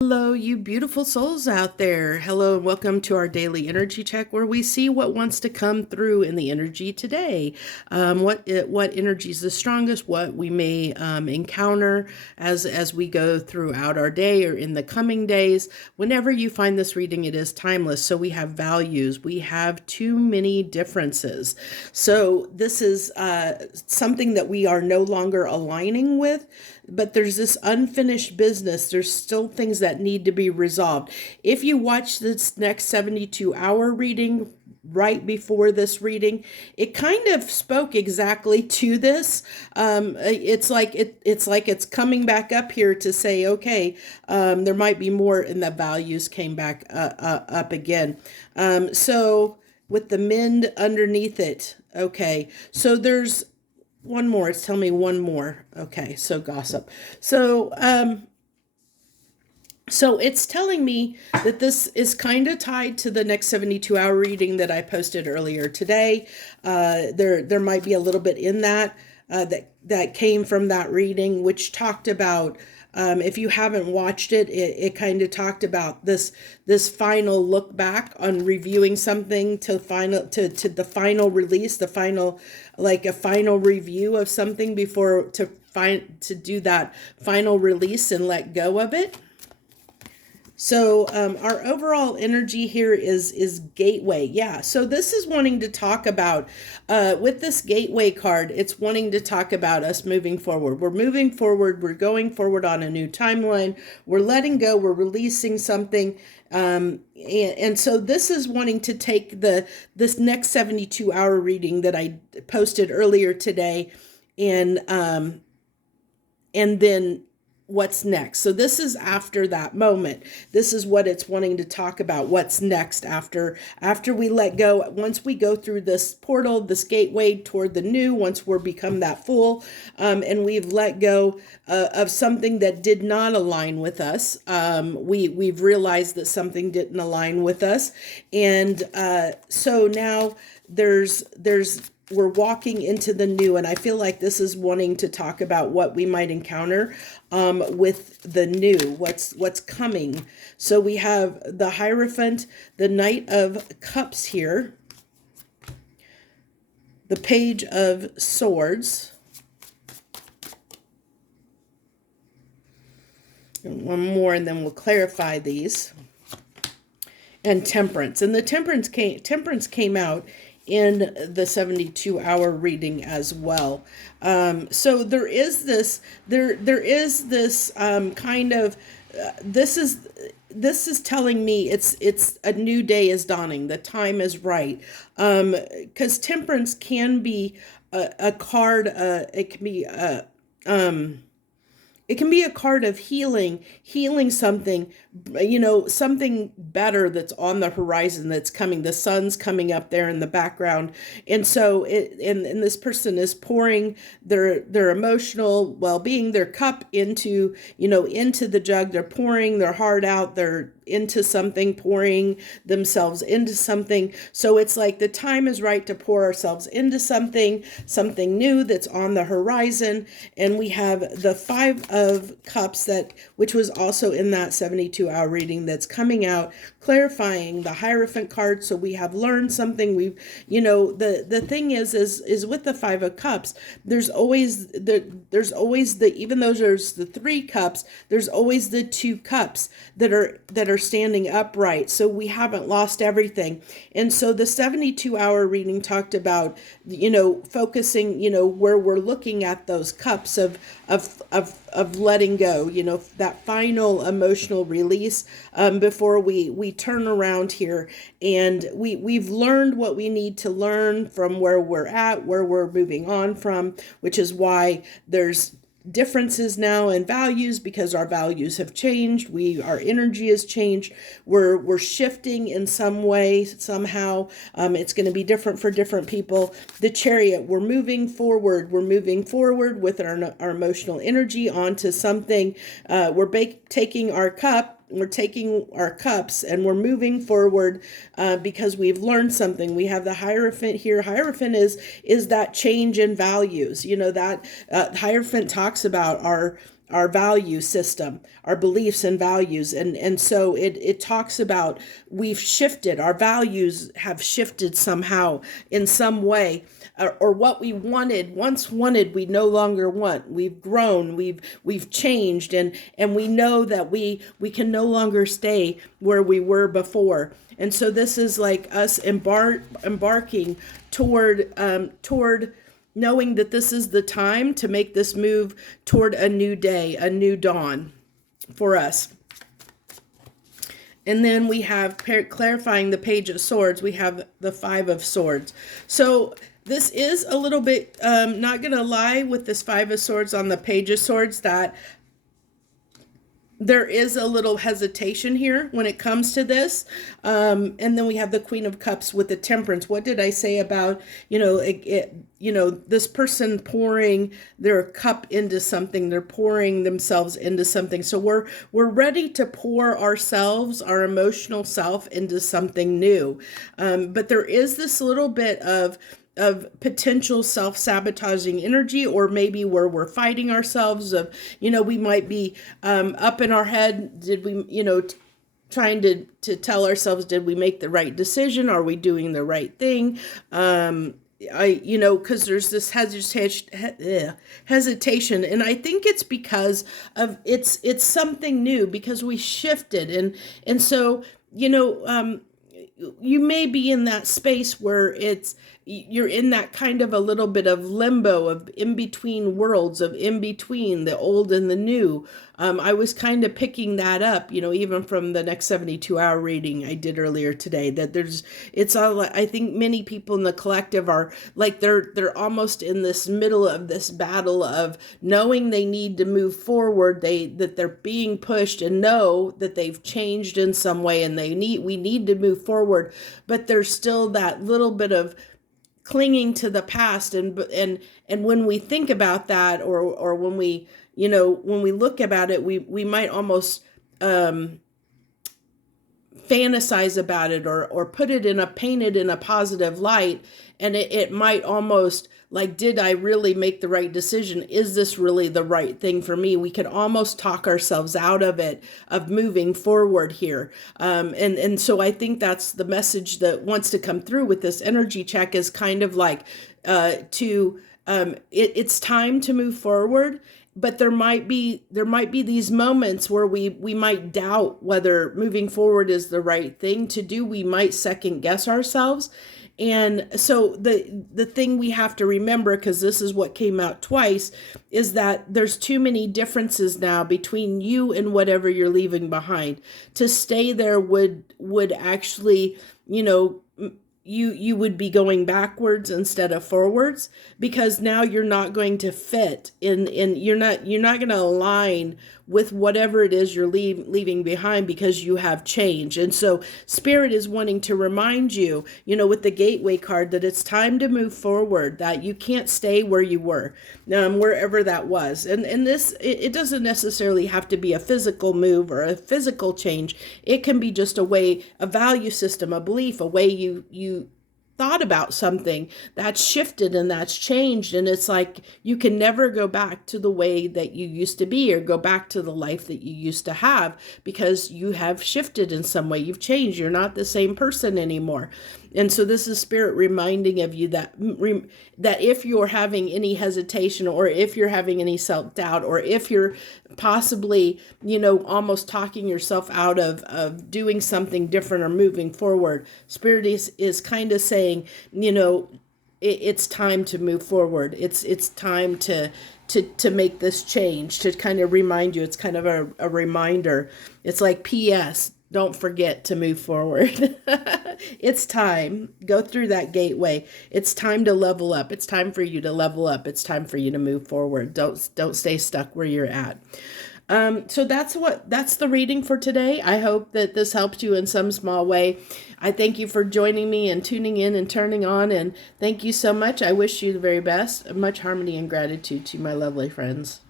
Hello, you beautiful souls out there. Hello, and welcome to our daily energy check where we see what wants to come through in the energy today. What energy is the strongest, what we may encounter as we go throughout our day or in the coming days. Whenever you find this reading, it is timeless. So we have values. We have too many differences. So this is something that we are no longer aligning with, but there's this unfinished business. There's still things that need to be resolved. If you watch this next 72-hour reading right before this reading, it kind of spoke exactly to this. It's like it's coming back up here to say, okay, there might be more, and the values came back up again. So with the mend underneath it, okay. So there's one more. It's telling me one more. Okay, so gossip. So it's telling me that this is kind of tied to the next 72-hour reading that I posted earlier today. There might be a little bit in that that came from that reading, which talked about, if you haven't watched it, it kind of talked about this final look back on reviewing something to the final release, the final, like a final review of something before to do that final release and let go of it. So our overall energy here is gateway. Yeah. So this is wanting to talk about, with this gateway card, it's wanting to talk about us moving forward. We're moving forward. We're going forward on a new timeline. We're letting go. We're releasing something. And so this is wanting to take this next 72-hour reading that I posted earlier today, and then what's next. So this is after that moment. This is what it's wanting to talk about. What's next after we let go, once we go through this portal, this gateway toward the new, once we're become that full, and we've let go of something that did not align with us. We've realized that something didn't align with us. And so now we're walking into the new, and I feel like this is wanting to talk about what we might encounter with the new, what's coming. So we have the Hierophant, the Knight of Cups here, the Page of Swords, and one more, and then we'll clarify these, and Temperance. And the Temperance came out in the 72-hour reading as well. So there is this kind of, this is telling me it's a new day is dawning. The time is right. Because Temperance can be a card. It can be a card of healing something, something better that's on the horizon that's coming. The sun's coming up there in the background. And so and this person is pouring their emotional well-being, their cup into the jug. They're pouring their heart out. They're into something, pouring themselves into something. So it's like the time is right to pour ourselves into something new that's on the horizon. And we have the Five of Cups, which was also in that 72-hour reading that's coming out, clarifying the Hierophant card. So we have learned something. The thing is with the Five of Cups, there's always even though there's the three cups, there's always the two cups that are standing upright. So we haven't lost everything. And so the 72-hour reading talked about, focusing, where we're looking at those cups of letting go, that final emotional release, before we turn around here. And we've learned what we need to learn from where we're at, where we're moving on from, which is why there's differences now in values, because our values have changed. Our energy has changed. We're shifting in some way, somehow. It's going to be different for different people. The Chariot, we're moving forward. We're moving forward with our emotional energy onto something. Taking our cup. We're taking our cups and we're moving forward, because we've learned something. We have the Hierophant here. Hierophant is that change in values. That Hierophant talks about our value system, our beliefs and values. And so it talks about we've shifted, our values have shifted somehow in some way, or what we once wanted, we no longer want. We've grown, we've changed, and we know that we can no longer stay where we were before. And so this is like us embarking toward knowing that this is the time to make this move toward a new day, a new dawn for us. And then we have clarifying the Page of Swords. We have the Five of Swords. So this is a little bit, not going to lie, with this Five of Swords on the Page of Swords, that there is a little hesitation here when it comes to this. And then we have the Queen of Cups with the Temperance. What did I say about, this person pouring their cup into something? They're pouring themselves into something. So we're ready to pour ourselves, our emotional self, into something new. But there is this little bit of potential self-sabotaging energy, or maybe where we're fighting ourselves of, we might be up in our head. Did we, trying to tell ourselves, did we make the right decision? Are we doing the right thing? Because there's this hesitation. And I think it's because of it's something new, because we shifted. And so, you may be in that space where you're in that kind of a little bit of limbo, of in between worlds, of in between the old and the new. I was kind of picking that up, even from the next 72-hour reading I did earlier today, that it's all, I think many people in the collective are like, they're almost in this middle of this battle of knowing they need to move forward, that they're being pushed, and know that they've changed in some way, and we need to move forward, but there's still that little bit of clinging to the past. And when we think about that, or when we look about it, we might almost fantasize about it, or paint it in a positive light. And it might almost like, did I really make the right decision? Is this really the right thing for me? We could almost talk ourselves out of it, of moving forward here. And so I think that's the message that wants to come through with this energy check, is kind of like, it's time to move forward. But there might be these moments where we might doubt whether moving forward is the right thing to do. We might second guess ourselves. And so the thing we have to remember, because this is what came out twice, is that there's too many differences now between you and whatever you're leaving behind. To stay there would actually, you would be going backwards instead of forwards, because now you're not going to fit in you're not going to align with whatever it is you're leaving behind, because you have changed. And so Spirit is wanting to remind you, with the Gateway card, that it's time to move forward, that you can't stay where you were, wherever that was. And this, it doesn't necessarily have to be a physical move or a physical change. It can be just a value system, a belief, a way you thought about something that's shifted and that's changed. And it's like, you can never go back to the way that you used to be, or go back to the life that you used to have, because you have shifted in some way. You've changed. You're not the same person anymore. And so this is Spirit reminding of you that if you're having any hesitation, or if you're having any self-doubt, or if you're possibly, almost talking yourself out of doing something different or moving forward, Spirit is kind of saying, it's time to move forward. It's time to make this change, to kind of remind you. It's kind of a reminder. It's like, P.S., don't forget to move forward. It's time. Go through that gateway. It's time to level up. It's time for you to level up. It's time for you to move forward. Don't stay stuck where you're at. So that's the reading for today. I hope that this helps you in some small way. I thank you for joining me and tuning in and turning on, and thank you so much. I wish you the very best. Much harmony and gratitude to my lovely friends.